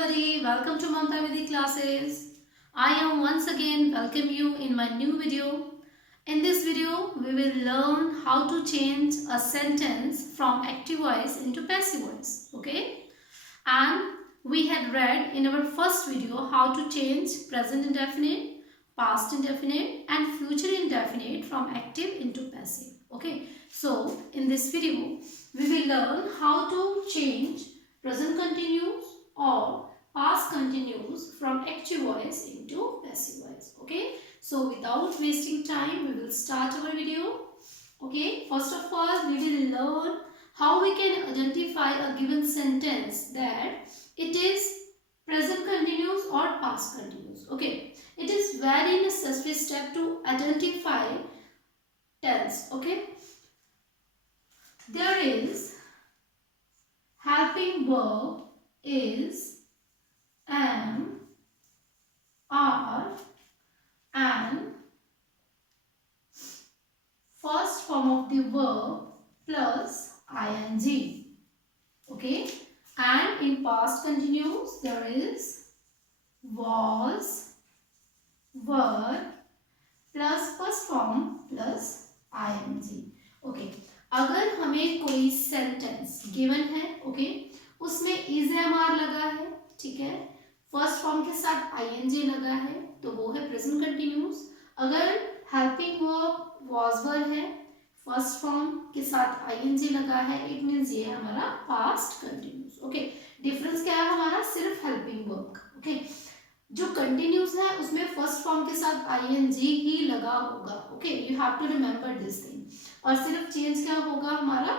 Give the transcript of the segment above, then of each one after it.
everybody, welcome to Mamta Vidhi classes. I am once again welcome you in my new video. In this video, we will learn how to change a sentence from active voice into passive voice. Okay? And we had read in our first video how to change present indefinite, past indefinite and future indefinite from active into passive. Okay? So, in this video, we will learn how to change present continuous or past continuous from active voice into passive voice. Okay, so without wasting time, we will start our video. Okay, first of all, we will learn how we can identify a given sentence that it is present continuous or past continuous. Okay, it is very necessary step to identify tense. Okay, there is helping verb is, am, are and first form of the verb plus ing. Okay, and in past continuous there is was, were plus first form plus ing. Okay, अगर हमें कोई sentence given है, okay, उसमें is M R लगा है, ठीक है, first form के साथ आईएनजी लगा है, तो वो है प्रेजेंट कंटिन्यूस. अगर हेल्पिंग वर्ब वाज वर है, फर्स्ट फॉर्म के साथ आईएनजी लगा है, इट मींस ये हमारा पास्ट कंटिन्यूस. ओके, डिफरेंस क्या है हमारा? सिर्फ हेल्पिंग वर्ब का. ओके, जो कंटिन्यूस है उसमें फर्स्ट फॉर्म के साथ आईएनजी ही लगा होगा. Okay, you have to remember this thing. और सिर्फ चेंज क्या होगा हमारा?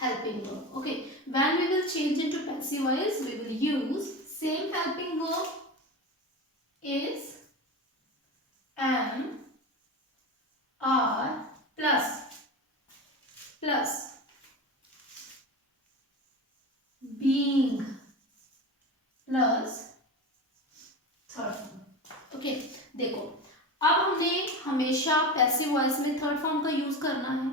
Helping verb. Okay, when we will change into passive voice we will use same helping verb is, am, are plus being plus third form. Okay, देखो अब हमने हमेशा passive voice में थर्ड फॉर्म का यूज करना है.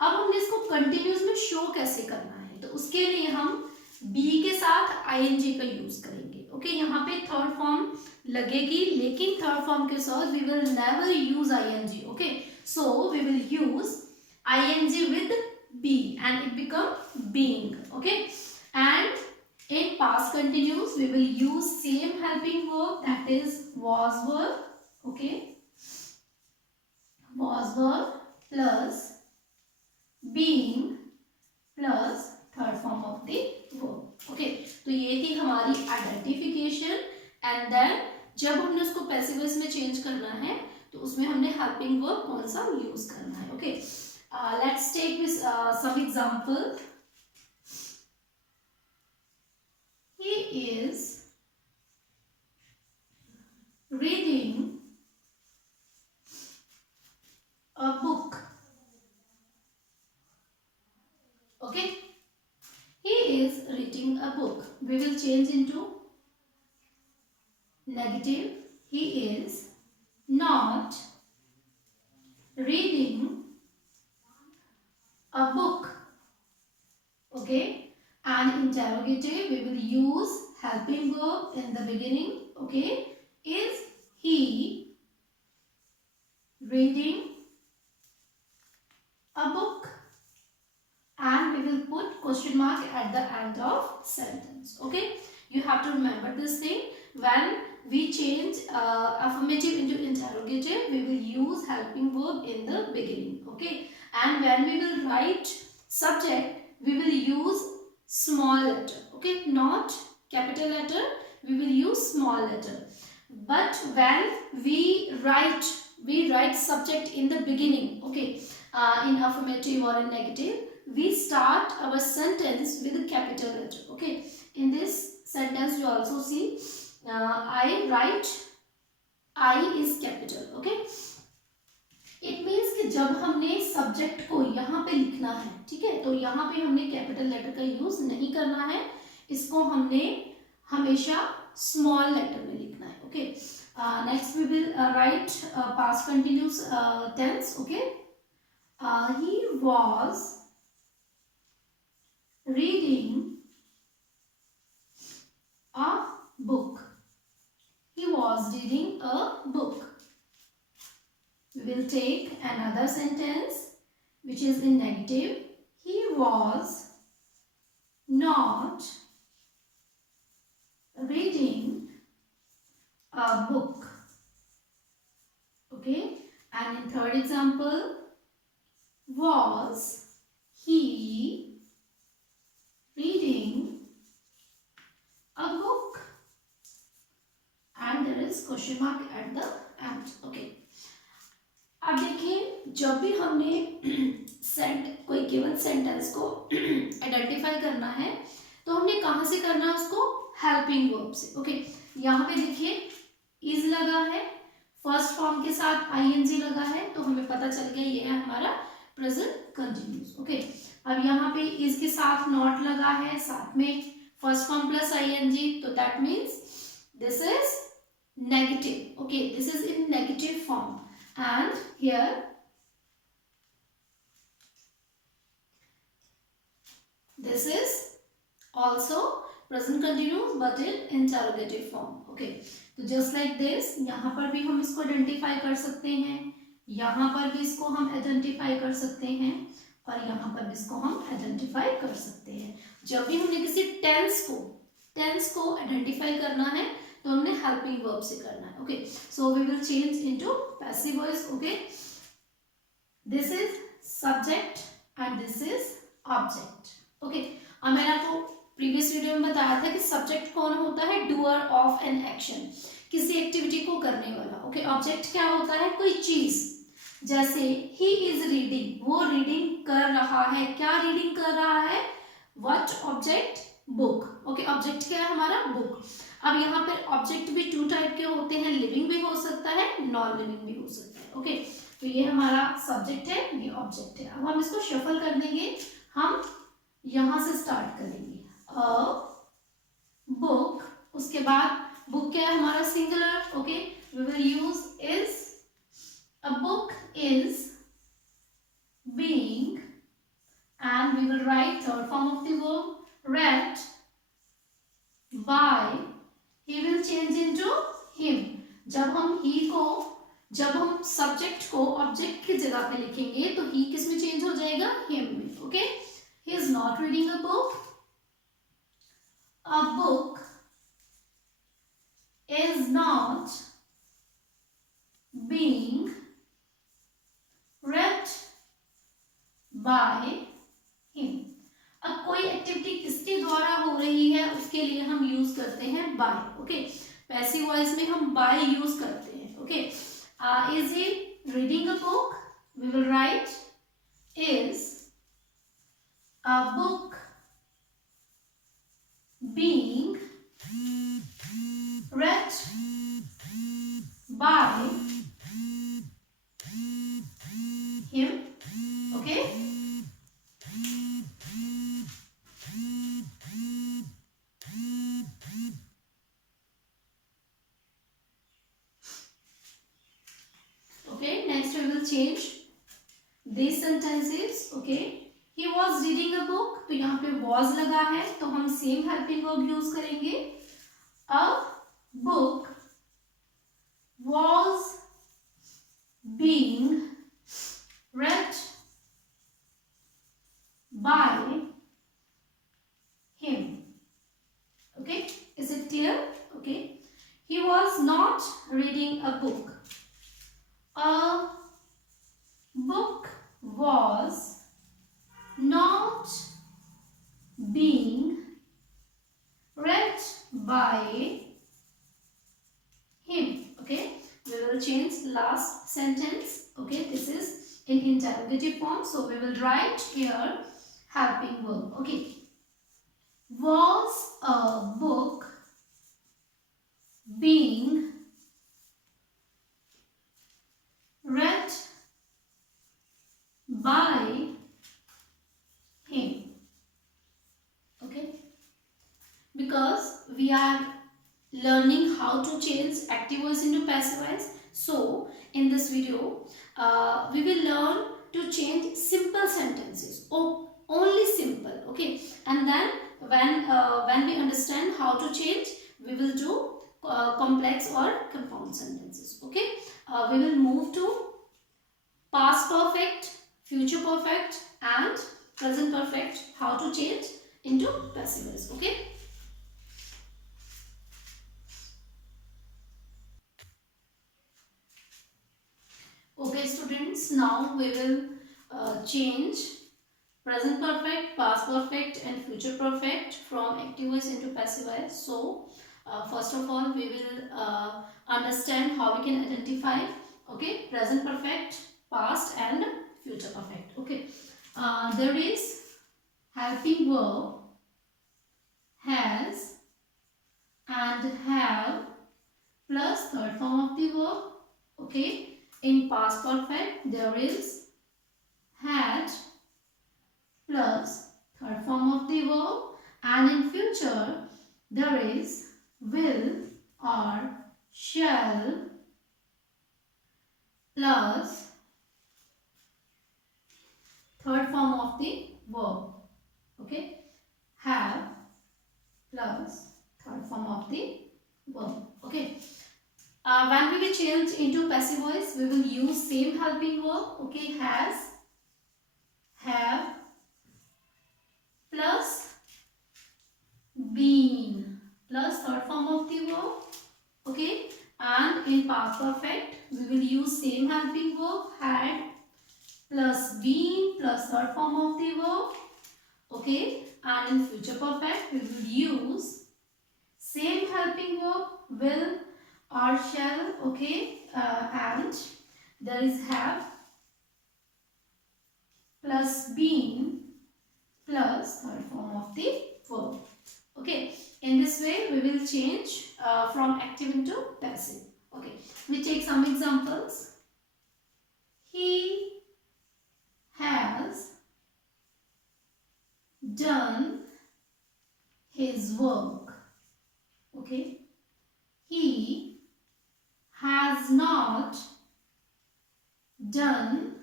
अब हमने इसको कंटिन्यूस में शो कैसे करना है, तो उसके लिए हम बी के साथ आईएनजी का यूज करेंगे. ओके, यहाँ पे थर्ड फॉर्म लगेगी, लेकिन थर्ड फॉर्म के साथ we will never use I N G. Okay, so we will use I N G with be and it become being. Okay, and in past continuous we will use same helping verb, that is was were. Okay, was were plus being plus third form of the verb. Okay, तो ये थी हमारी identification. And then जब हमने उसको passive voice में change करना है तो उसमें हमने हेल्पिंग वर्ब कौन सा यूज करना है. Okay, let's take some example. He is reading a book. Okay, he is reading a book. We will change into negative. He is not reading a book. Okay, and interrogative we will use helping verb in the beginning. Okay, is he reading a book, and we will put question mark at the end of sentence. Okay, you have to remember this thing. When we change affirmative into interrogative we will use helping verb in the beginning. Okay, and when we will write subject we will use small letter. Okay, not capital letter, we will use small letter. But when we write subject in the beginning, okay, in affirmative or in negative we start our sentence with a capital letter. Okay, in this sentence you also see I write I is capital. Okay, it means कि जब हमने subject को यहाँ पे लिखना है, ठीक है, तो यहाँ पे हमने कैपिटल लेटर का यूज नहीं करना है, इसको हमने हमेशा स्मॉल लेटर में लिखना है. Okay, next we will write past continuous tense. Okay, he was reading a was reading a book. We will take another sentence which is in negative. He was not reading a book. Okay, and in third example, was he reading a book? And there is question mark at the end. Okay, अब देखिए जब भी हमने कोई given sentence को identify करना है तो हमने कहाँ से करना है उसको, हेल्पिंग वर्ब से. ओके, यहाँ पे देखिए इज लगा है, फर्स्ट फॉर्म के साथ आईएनजी लगा है, तो हमें पता चल गया ये है हमारा प्रेजेंट कंटिन्यूस. ओके, अब यहाँ पे इज के साथ नॉट लगा है, साथ में फर्स्ट फॉर्म प्लस आईएनजी, तो that means this is negative. Okay, this is in negative form. And here this is also present continuous but in interrogative form. Okay, तो just like this यहाँ पर भी हम इसको आइडेंटिफाई कर सकते हैं, यहाँ पर भी इसको हम आइडेंटिफाई कर सकते हैं, और यहाँ पर भी इसको हम आइडेंटिफाई कर सकते हैं. जब भी हमने किसी टेंस को आइडेंटिफाई करना है तो हमने हेल्पिंग वर्ब से करना है. Okay, so we will change into passive voice. Okay, this is subject and this is object. Okay, अब मैंने आपको प्रीवियस वीडियो में बताया था कि सब्जेक्ट कौन होता है, डूअर ऑफ एन एक्शन, किसी एक्टिविटी को करने वाला. ओके, ऑब्जेक्ट क्या होता है, कोई चीज. जैसे ही इज रीडिंग, वो रीडिंग कर रहा है. क्या रीडिंग कर रहा है, what object, book. Okay, object क्या है हमारा, बुक. अब यहाँ पर ऑब्जेक्ट भी टू टाइप के होते हैं, लिविंग भी हो सकता है, नॉन लिविंग भी हो सकता है. ओके, तो ये हमारा सब्जेक्ट है, ये ऑब्जेक्ट है. अब हम इसको शफल कर देंगे, हम यहाँ से स्टार्ट करेंगे. अ बुक, उसके बाद बुक क्या है हमारा, singular. Okay, we will use is. A book is being, and we will write third form of the verb read by. He will change into him. जब हम सब्जेक्ट को object की जगह पे लिखेंगे तो ही किस में चेंज हो जाएगा, him में. Okay, he is not reading a book. A book is not being read by him. अब कोई एक्टिविटी किसके द्वारा हो रही है उसके लिए हम यूज करते हैं बाय. ओके, पैसिव वॉइस में हम बाय यूज करते हैं. Okay, is he reading a book, we will write is a book being read by him. Okay, next we will change these sentences. Okay, he was reading a book, तो यहाँ पे was लगा है तो हम same helping verb use करेंगे. A book was being read by him. Okay, is it clear? Okay, he was not reading a book. A book was not being read by him. Okay, we will change last sentence. Okay, this is in interrogative form, so we will write here helping verb. Okay, was a book being read by him. Okay, because we are learning how to change active voice into passive voice, so in this video we will learn to change simple sentences, only simple. Okay, and then when we understand how to change, we will do complex or compound sentences. Okay, we will move to past perfect, future perfect and present perfect, how to change into passive voice. Okay. Okay students, now we will change present perfect, past perfect and future perfect from active voice into passive voice. So first of all we will understand how we can identify, okay, present perfect, past and future perfect. Okay, there is helping verb has and have plus third form of the verb. Okay, in past perfect there is had plus third form of the verb, and in future there is will or shall plus third form of the verb. Okay, have plus third form of the verb. Okay, when we will change into passive voice, we will use same helping verb. Okay, has, have plus been plus third form of the verb. Okay, and in past perfect we will use same helping verb had plus been plus third form of the verb. Okay, and in future perfect we will use same helping verb will or shall. Okay, and there is have plus been plus third form of the verb. Okay, in this way we will change from active into passive. Okay, we take some examples. He has done his work. Okay, he has not done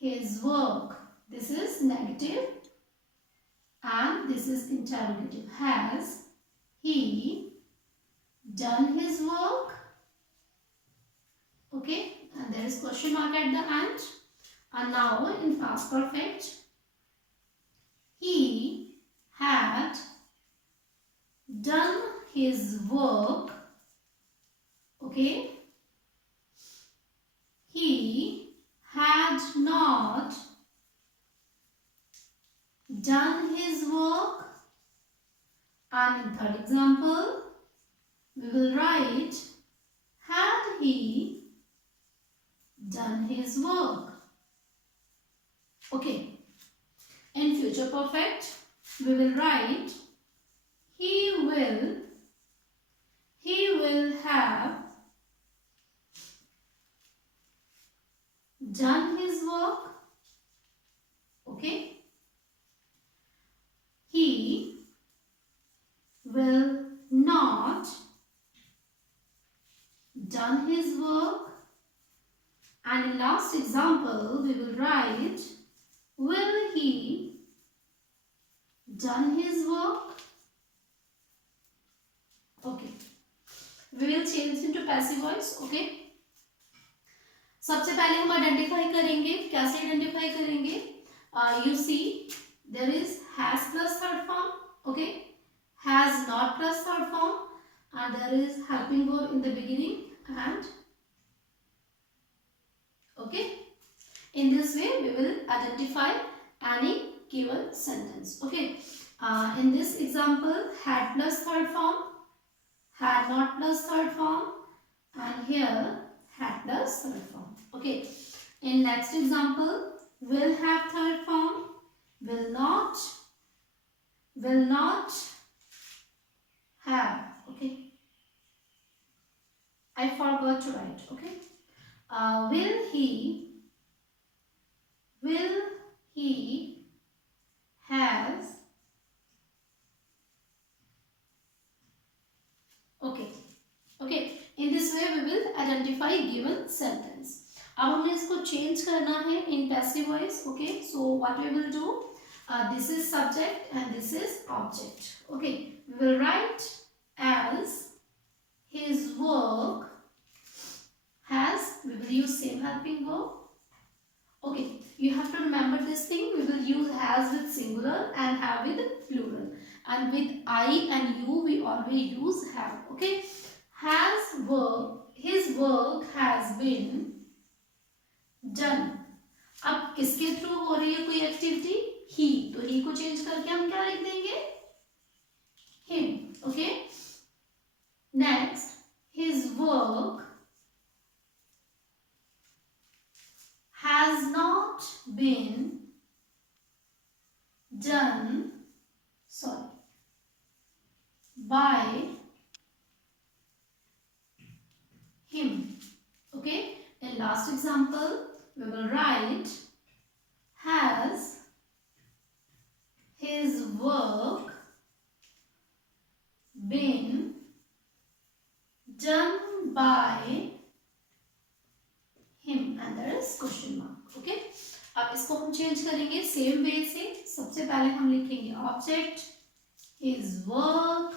his work. This is negative and this is interrogative. Has he done his work? Okay, and there is question mark at the end. And now in past perfect, he had done his work. Okay, he had not done his work. And in third example, we will write had he done his work. Okay, in future perfect, we will write he will have done his work. Okay, he will not done his work. And in last example we will write will he done his work. Okay, we will change into passive voice. Okay, सबसे पहले हम identify करेंगे, कैसे identify करेंगे? You see there is has plus third form. Okay, has not plus third form, and there is helping verb in the beginning. And okay, in this way we will identify any given sentence. Okay, in this example had plus third form, had not plus third form, and here had plus third form. Okay, in next example will have third form, will not have. Okay, I forgot to write. Okay, will he has. Okay, okay, in this way we will identify given sentence. अब हमें इसको change करना है in passive voice. Okay, so what we will do, this is subject and this is object. Okay, we will write as his work has, we will use same helping verb. Okay, you have to remember this thing. We will use has with singular and have with plural. And with I and you, we always use have. Okay, has work, his work has been done. अब किसके through हो रही है कोई activity? ही, तो ही को change करके हम क्या लिख देंगे? him. Okay, next, his work has not been done, sorry, by him. Okay, in last example we will write has his work been done by him, and there is question mark. Okay, अब इसको हम change करेंगे same way से. सबसे पहले हम लिखेंगे object his work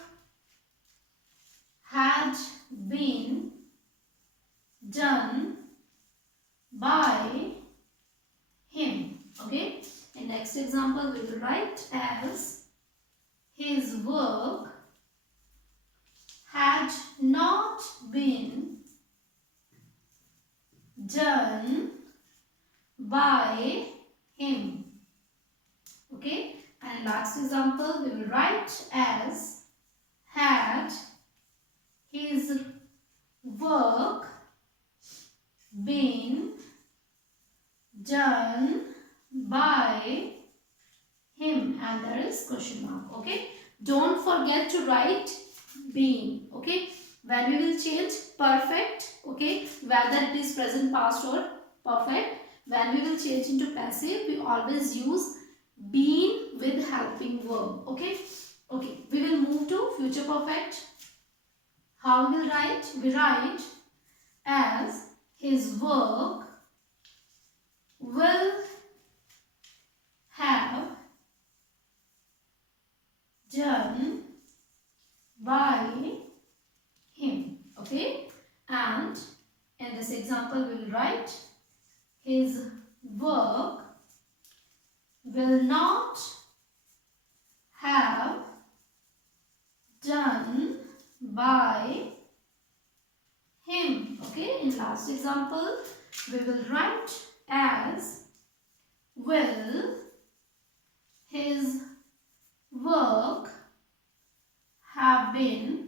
had been done by him. Okay, in next example we will write as his work had not been done by him. Okay, and last example we will write as had his work been done by him, and there is question mark. Okay, don't forget to write been. Okay, when we will change perfect, okay, whether it is present, past or perfect, when we will change into passive, we always use been with helping verb. Okay, okay, we will move to future perfect. How we will write? We write as his work will have done by him. Okay, and in this example we will write his work will not have done by him. Okay, in last example we will write as will his work have been.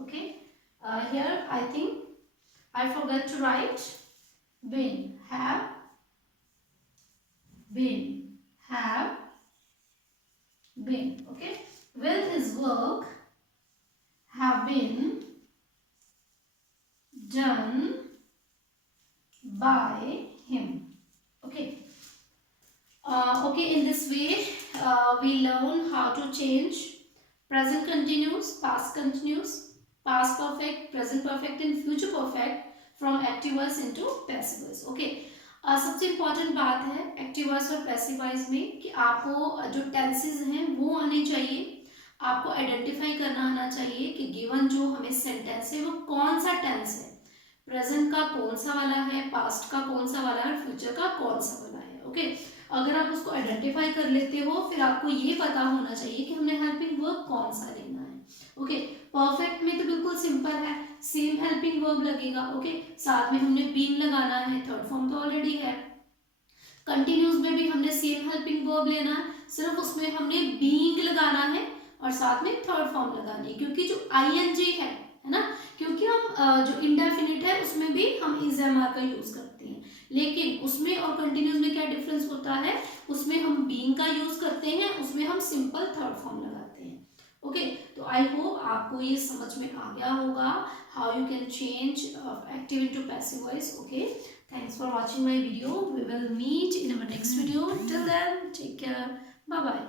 Okay, here I think I forgot to write been. Have been. Have been. Okay, will his work have been done by him. Okay, okay, in this way we learn how to change present continuous, past continuous, past perfect, present perfect and future perfect from active voice into passive voice. Okay, सबसे important बात है active voice और passive voice में कि आपको जो tenses हैं वो आने चाहिए. आपको आइडेंटिफाई करना आना चाहिए कि गिवन जो हमें सेंटेंस है वो कौन सा टेंस है, प्रेजेंट का कौन सा वाला है, पास्ट का कौन सा वाला है और फ्यूचर का कौन सा वाला है. ओके, अगर आप उसको आइडेंटिफाई कर लेते हो फिर आपको ये पता होना चाहिए कि हमने हेल्पिंग वर्ब कौन सा लेना है. ओके, परफेक्ट में तो बिल्कुल सिंपल है, सेम हेल्पिंग वर्ब लगेगा. ओके, साथ में हमने बीन लगाना है, थर्ड फॉर्म तो ऑलरेडी है. कंटिन्यूस में भी हमने सेम हेल्पिंग वर्ब लेना है, सिर्फ उसमें हमने बीइंग लगाना है और साथ में थर्ड फॉर्म लगानी है, क्योंकि जो आईएनजी है ना, क्योंकि हम जो इंडेफिनिट है उसमें भी हम इज एम आर का यूज करते हैं, लेकिन उसमें और कंटिन्यूस में क्या डिफरेंस होता है, उसमें हम बीइंग का यूज करते हैं, उसमें हम सिंपल थर्ड फॉर्म लगाते हैं. ओके, तो आई होप आपको ये समझ में आ गया होगा how you can change active into passive voice. Okay, thanks for watching my video. We will meet in our next video. Till then, take care. Bye bye.